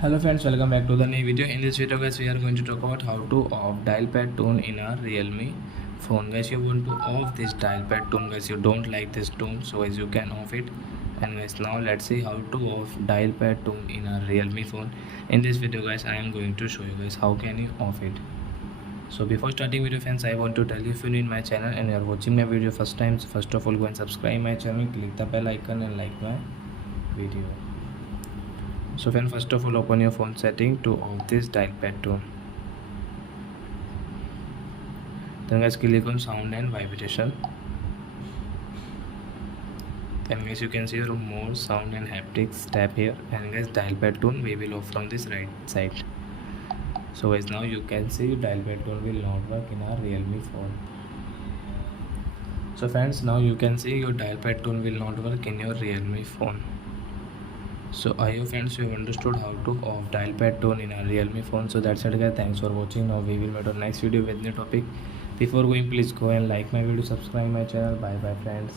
Hello friends, welcome back to the new video. In this video guys, we are going to talk about how to off dial pad tone in a Realme phone. Guys, you want to off this dial pad tone, guys, you don't like this tone, so as you can off it. And guys, now let's see how to off dial pad tone in a Realme phone. In this video guys, I am going to show you guys how can you off it. So before starting video friends, I want to tell you, if you new in my channel and you are watching my video first time, so first of all go and subscribe my channel, click the bell icon and like my video. So then first of all open your phone setting to off this dial pad tone. Then guys click on sound and vibration. Then guys you can see your more sound and haptics tab here, and guys dial pad tone we will off from this right side. So guys now you can see dial pad tone will not work in our Realme phone. So friends, now you can see your dial pad tone will not work in your Realme phone. So I hope friends you have understood how to off dial pad tone in a Realme phone. So that's it guys, thanks for watching. Now we will meet on next video with new topic. Before going, please go and like my video, subscribe my channel. Bye bye friends.